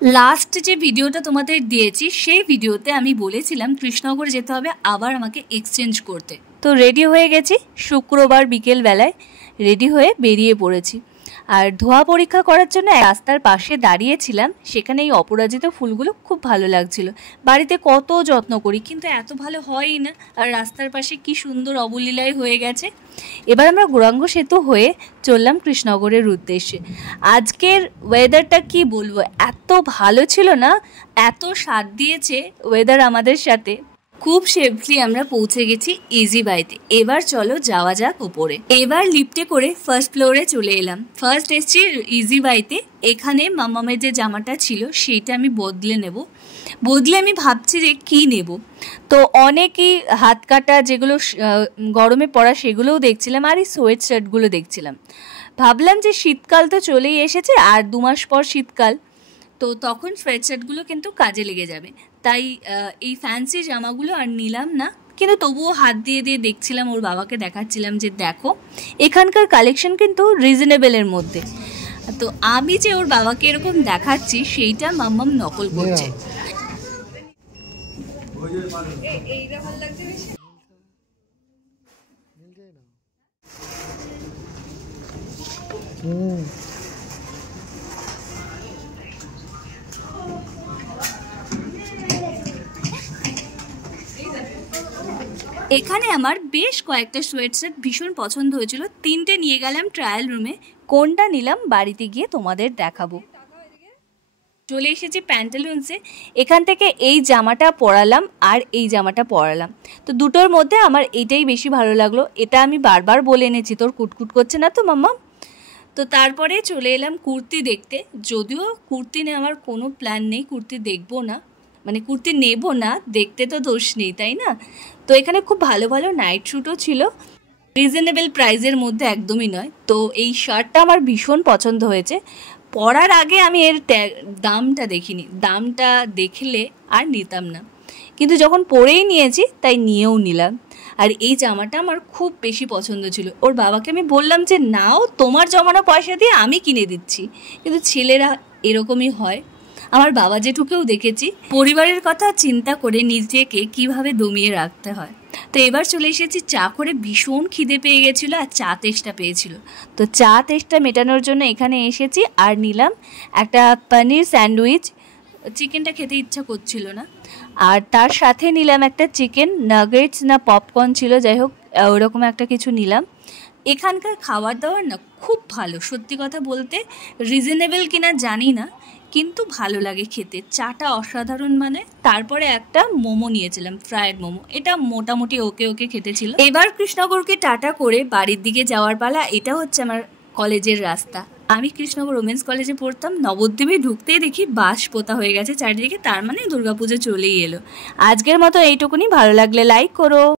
Last যে ভিডিওটা তোমাদের দিয়েছি সেই ভিডিওতে আমি বলেছিলাম কৃষ্ণনগর যেতে হবে আবার আমাকে এক্সচেঞ্জ করতে। তো রেডি হয়ে গেছি, শুক্রবার বিকেল বেলায় রেডি হয়ে বেরিয়ে পড়েছি। আর ধোয়া পরীক্ষা করার জন্য রাস্তার পাশে দাঁড়িয়েছিলাম, সেখানে এই অপরাজিত ফুলগুলো খুব ভালো লাগছিল। বাড়িতে কত যত্ন করি কিন্তু এত ভালো হয়ই না, আর রাস্তার পাশে কি সুন্দর অবলীলায় হয়ে গেছে। এবার আমরা গৌরাঙ্গ সেতু হয়ে চললাম কৃষ্ণনগরের উদ্দেশ্যে। আজকের ওয়েদারটা কি বলবো, এত ভালো ছিল না, এত স্বাদ দিয়েছে ওয়েদার আমাদের সাথে। খুব সেফলি আমরা পৌঁছে গেছি ইজি বাইতে। এবার চলো যাওয়া যাক উপরে। এবার লিফটে করে ফার্স্ট ফ্লোরে চলে এলাম। ফার্স্ট এসছি ইজি বাইতে। এখানে মামামের যে জামাটা ছিল সেইটা আমি বদলে আমি ভাবছি যে কি নেব। তো অনেকই হাত কাটা যেগুলো গরমে পরা সেগুলোও দেখছিলাম, আর এই সোয়েট শার্টগুলো দেখছিলাম। ভাবলাম যে শীতকাল তো চলেই এসেছে, আর 2 মাস পর শীতকাল, তো তখন সোয়েট শার্টগুলো কিন্তু কাজে লেগে যাবে। তাই এই ফ্যান্সি জামাগুলো আর নিলাম না, কিন্তু তবুও হাত দিয়ে দিয়ে দেখছিলাম, ওর বাবাকে দেখাচ্ছিলাম যে দেখো এখানকার কালেকশন কিন্তু রিজনেবলের মধ্যে। তো আমি যে ওর বাবাকে এরকম দেখাচ্ছি সেইটা মাম্মাম নকল করছে। এখানে আমার বেশ কয়েকটা সোয়েট শার্ট ভীষণ পছন্দ হয়েছিল, 3টে নিয়ে গেলাম ট্রায়াল রুমে। কোনটা নিলাম বাড়িতে গিয়ে তোমাদের দেখাবো। চলে এসেছি প্যান্টালুন্সে। এখান থেকে এই জামাটা পরালাম আর এই জামাটা পরালাম, তো দুটোর মধ্যে আমার এটাই বেশি ভালো লাগলো। এটা আমি বারবার বলে এনেছি, তোর কুটকুট করছে না তো মাম্মা? তো তারপরে চলে এলাম কুর্তি দেখতে। যদিও কুর্তি নেওয়ার কোনো প্ল্যান নেই, কুর্তি দেখবো না, মানে কুর্তি নেব না, দেখতে তো দোষ নেই তাই না। তো এখানে খুব ভালো ভালো নাইট শ্যুটও ছিল, রিজনেবল প্রাইসের মধ্যে একদমই নয়। তো এই শার্টটা আমার ভীষণ পছন্দ হয়েছে। পরার আগে আমি এর দামটা দেখিনি, দামটা দেখলে আর নিতাম না, কিন্তু যখন পরেই নিয়েছি তাই নিয়েও নিলাম। আর এই জামাটা আমার খুব বেশি পছন্দ ছিল। ওর বাবাকে আমি বললাম যে নাও, তোমার জমানো পয়সা দিয়ে আমি কিনে দিচ্ছি, কিন্তু ছেলেরা এরকমই হয়। আমার বাবা জেঠুকেও দেখেছি, পরিবারের কথা চিন্তা করে নিজেকে কিভাবে দমিয়ে রাখতে হয়। তো এবার চলে এসেছি চা করে, ভীষণ খিদে পেয়ে গেছিলো আর চা তেষ্টা পেয়েছিল। তো চা তেষ্টা মেটানোর জন্য এখানে এসেছি আর নিলাম একটা পনির স্যান্ডউইচ। চিকেনটা খেতে ইচ্ছা করছিল না, আর তার সাথে নিলাম একটা চিকেন নাগেটস না পপকর্ন ছিল, যাই হোক ওরকম একটা কিছু নিলাম। এখানকার খাবার দাবার না খুব ভালো, সত্যি কথা বলতে। রিজনেবল কিনা জানি না, কিন্তু ভালো লাগে খেতে। চাটা অসাধারণ মানে। তারপরে একটা মোমো নিয়েছিলাম, ফ্রায়েড মোমো, এটা মোটামুটি ওকে খেতে ছিল। এবার কৃষ্ণনগরকে টাটা করে বাড়ির দিকে যাওয়ার পালা। এটা হচ্ছে আমার কলেজের রাস্তা। আমি কৃষ্ণনগর ওমেন্স কলেজে পড়তাম। নবদ্বীপে ঢুকতেই দেখি বাঁশ পোতা হয়ে গেছে চারিদিকে, তার মানে দুর্গাপুজো চলেই এলো। আজকের মতো এইটুকুনি। ভালো লাগলে লাইক করো।